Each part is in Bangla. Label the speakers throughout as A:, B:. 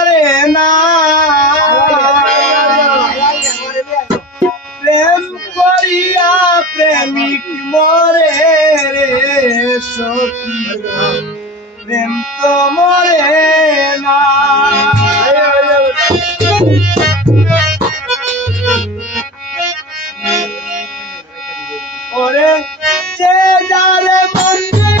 A: পারে না। প্রেম করিয়া প্রেমিক মরে রে সখী প্রেম তো মরে না। ওরে যে জালে মন্দির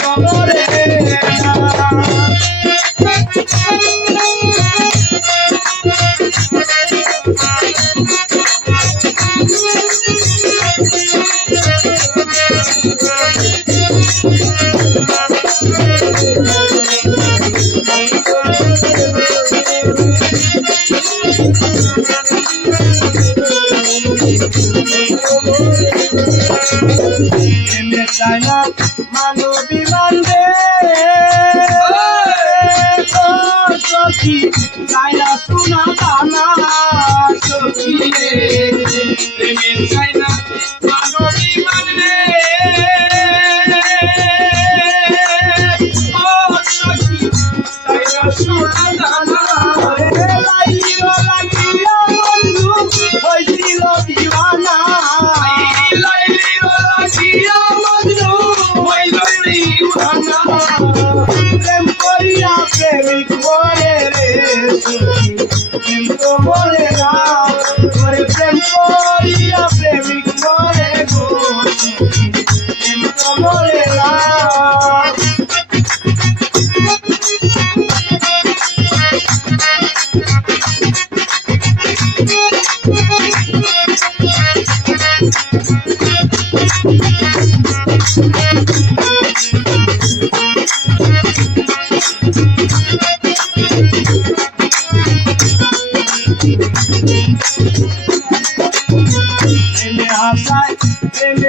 A: মানবী মানবে সখী চাইনা সোনা দানা সখী প্রেমের চাইনা প্রেম করিয়া প্রেমিক বলে রে কিন্তু বলে না করে life. Amen.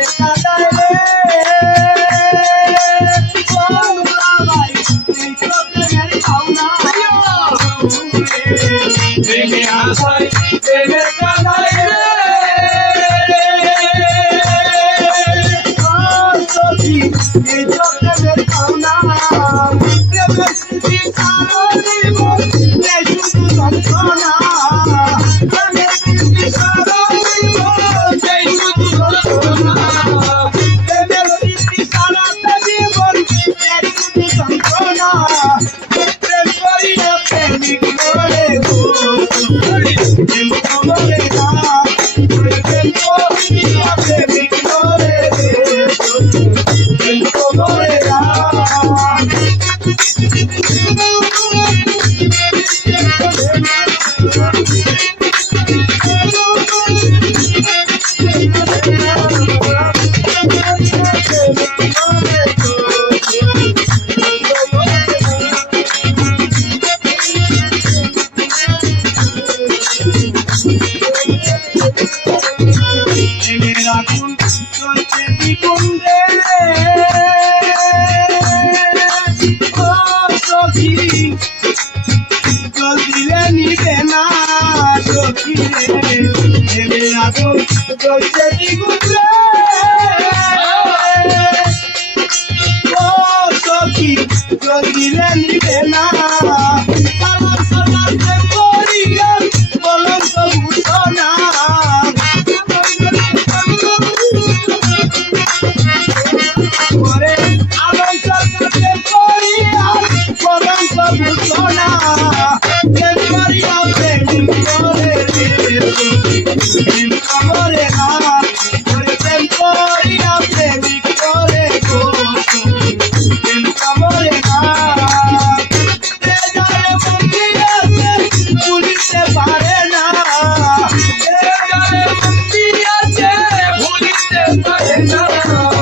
A: আগুন জ্বলছে দ্বিগুণে সখী জ্বলিলে নিবে না আমার সদাতে পরিগাম বলন্ত ভূষণা পরে আমার সদাতে পরিগাম বলন্ত ভূষণা প্রেম করিয়া প্রেম Let's go.